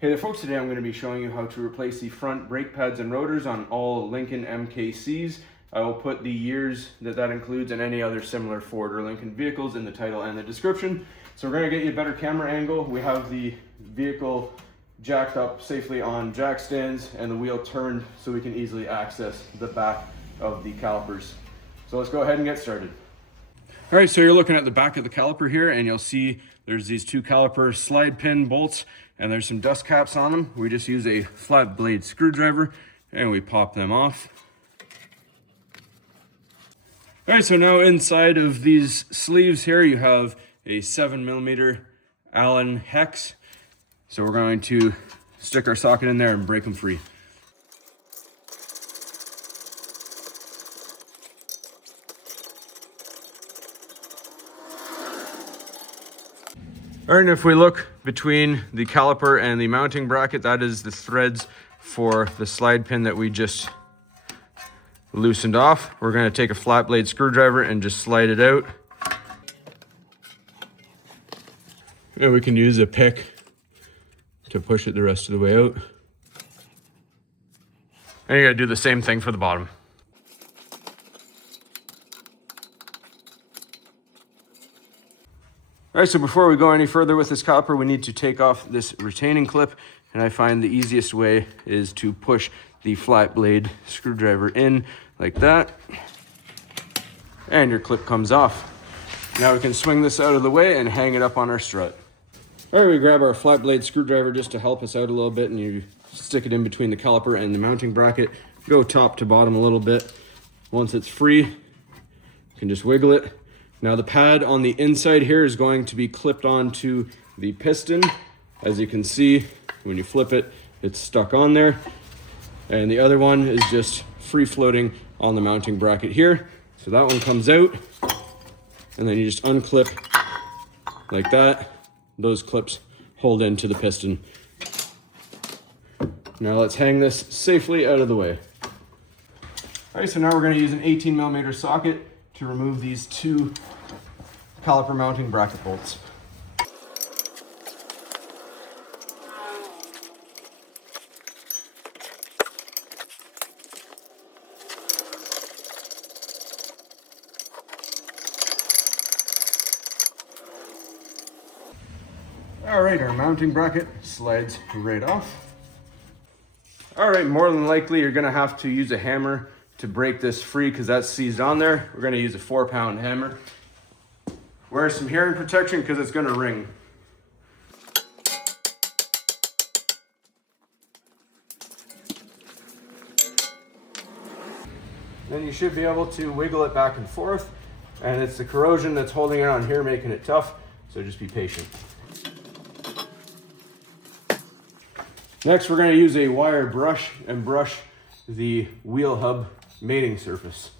Hey there folks, today I'm going to be showing you how to replace the front brake pads and rotors on all Lincoln MKCs. I will put the years that includes and any other similar Ford or Lincoln vehicles in the title and the description. So we're going to get you a better camera angle. We have the vehicle jacked up safely on jack stands and the wheel turned so we can easily access the back of the calipers. So let's go ahead and get started. All right, so you're looking at the back of the caliper here and you'll see there's these two caliper slide pin bolts and there's some dust caps on them. We just use a flat blade screwdriver and we pop them off. All right, so now inside of these sleeves here, you have a 7mm Allen hex. So we're going to stick our socket in there and break them free. All right, and if we look between the caliper and the mounting bracket, that is the threads for the slide pin that we just loosened off. We're going to take a flat blade screwdriver and just slide it out. And we can use a pick to push it the rest of the way out. And you got to do the same thing for the bottom. All right, so before we go any further with this caliper, we need to take off this retaining clip. And I find the easiest way is to push the flat blade screwdriver in like that. And your clip comes off. Now we can swing this out of the way and hang it up on our strut. All right, we grab our flat blade screwdriver just to help us out a little bit, and you stick it in between the caliper and the mounting bracket. Go top to bottom a little bit. Once it's free, you can just wiggle it. Now the pad on the inside here is going to be clipped onto the piston. As you can see, when you flip it, it's stuck on there. And the other one is just free floating on the mounting bracket here. So that one comes out, and then you just unclip like that. Those clips hold into the piston. Now let's hang this safely out of the way. All right, so now we're going to use an 18mm socket to remove these two caliper mounting bracket bolts. All right, our mounting bracket slides right off. All right, more than likely you're gonna have to use a hammer to break this free because that's seized on there. We're gonna use a 4-pound hammer. Wear some hearing protection because it's gonna ring. Then you should be able to wiggle it back and forth, and it's the corrosion that's holding it on here making it tough, so just be patient. Next, we're going to use a wire brush and brush the wheel hub mating surface.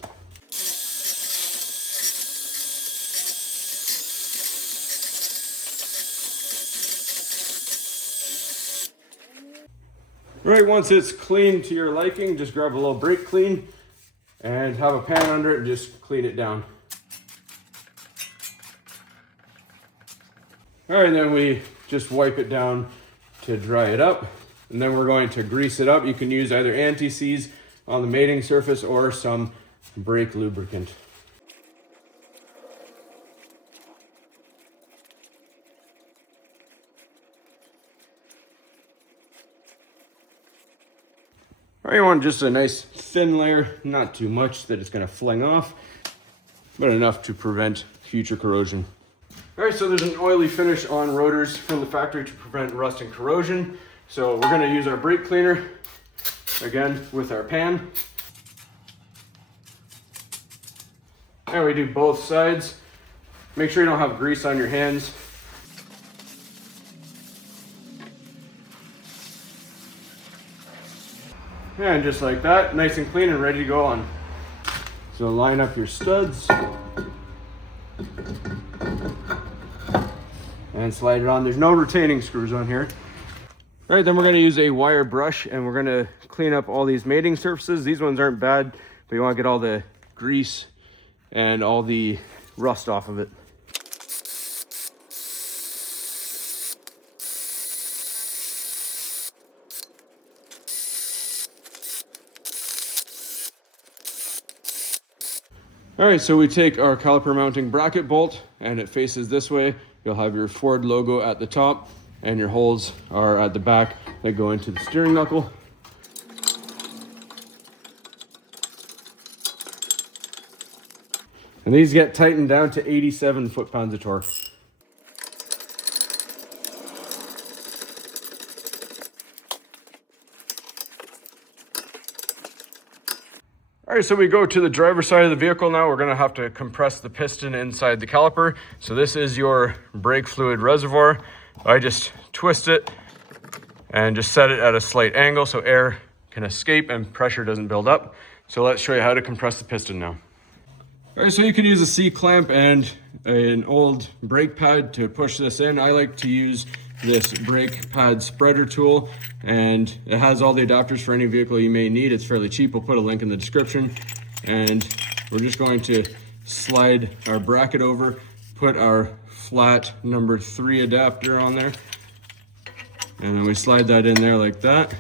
Right, once it's clean to your liking, just grab a little brake clean and have a pan under it and just clean it down. All right, then we just wipe it down to dry it up. And then we're going to grease it up. You can use either anti-seize on the mating surface or some brake lubricant. All right, you want just a nice thin layer, not too much that it's going to fling off, but enough to prevent future corrosion. All right, so there's an oily finish on rotors from the factory to prevent rust and corrosion. So we're going to use our brake cleaner, again, with our pan. And we do both sides. Make sure you don't have grease on your hands. And just like that, nice and clean and ready to go on. So line up your studs. And slide it on. There's no retaining screws on here. All right, then we're going to use a wire brush and we're going to clean up all these mating surfaces. These ones aren't bad, but you want to get all the grease and all the rust off of it. All right, so we take our caliper mounting bracket bolt and it faces this way. You'll have your Ford logo at the top and your holes are at the back that go into the steering knuckle. And these get tightened down to 87 foot-pounds of torque. All right, so we go to the driver's side of the vehicle now. We're gonna have to compress the piston inside the caliper. So this is your brake fluid reservoir. I just twist it and just set it at a slight angle so air can escape and pressure doesn't build up. So let's show you how to compress the piston now. All right, so you can use a C-clamp and an old brake pad to push this in. I like to use this brake pad spreader tool, and it has all the adapters for any vehicle you may need. It's fairly cheap. We'll put a link in the description. And we're just going to slide our bracket over, put our flat number 3 adapter on there, and then we slide that in there like that.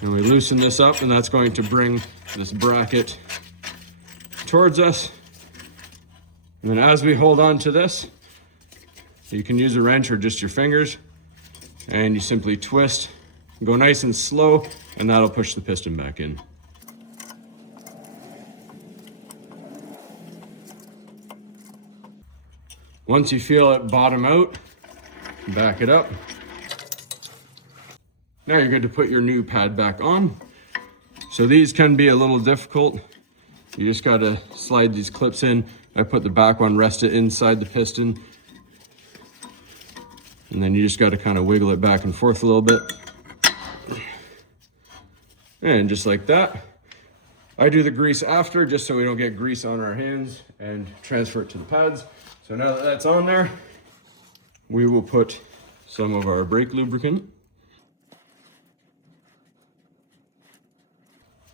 And we loosen this up, and that's going to bring this bracket towards us. And then as we hold on to this, you can use a wrench or just your fingers, and you simply twist, go nice and slow, and that'll push the piston back in. Once you feel it bottom out, back it up. Now you're good to put your new pad back on. So these can be a little difficult. You just gotta slide these clips in. I put the back one, rest it inside the piston. And then you just gotta kind of wiggle it back and forth a little bit. And just like that. I do the grease after, just so we don't get grease on our hands, and transfer it to the pads. So now that that's on there, we will put some of our brake lubricant.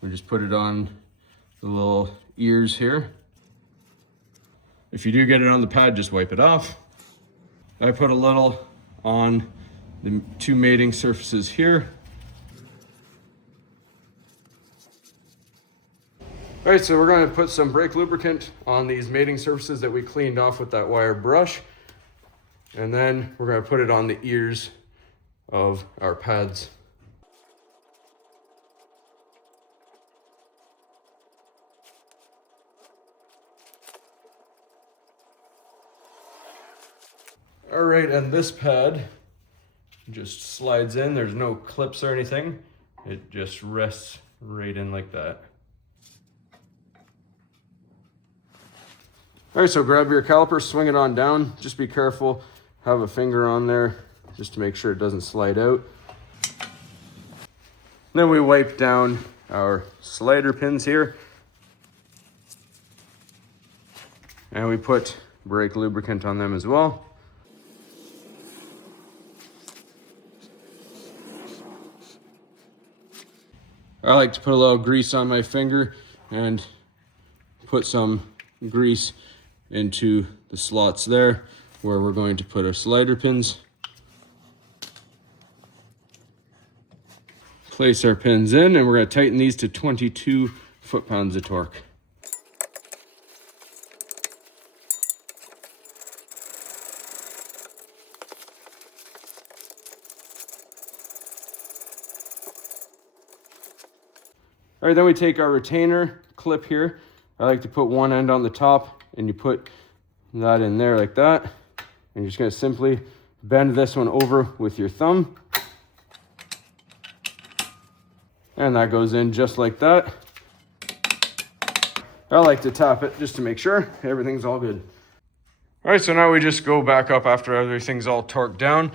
We just put it on the little ears here. If you do get it on the pad, just wipe it off. I put a little on the 2 mating surfaces here. All right, so we're going to put some brake lubricant on these mating surfaces that we cleaned off with that wire brush. And then we're going to put it on the ears of our pads. All right, and this pad just slides in. There's no clips or anything. It just rests right in like that. All right, so grab your caliper, swing it on down. Just be careful, have a finger on there just to make sure it doesn't slide out. Then we wipe down our slider pins here. And we put brake lubricant on them as well. I like to put a little grease on my finger and put some grease into the slots there where we're going to put our slider pins. Place our pins in, and we're going to tighten these to 22 foot-pounds of torque. All right, then we take our retainer clip here. I like to put one end on the top, and you put that in there like that. And you're just gonna simply bend this one over with your thumb. And that goes in just like that. I like to tap it just to make sure everything's all good. All right, so now we just go back up after everything's all torqued down.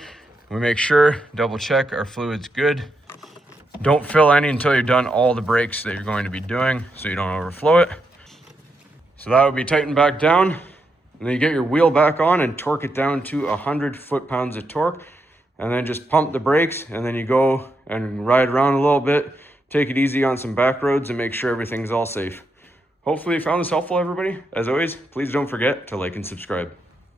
We make sure, double check our fluid's good. Don't fill any until you're done all the brakes that you're going to be doing so you don't overflow it. So that would be tightened back down. And then you get your wheel back on and torque it down to 100 foot-pounds of torque. And then just pump the brakes, and then you go and ride around a little bit. Take it easy on some back roads and make sure everything's all safe. Hopefully you found this helpful, everybody. As always, please don't forget to like and subscribe.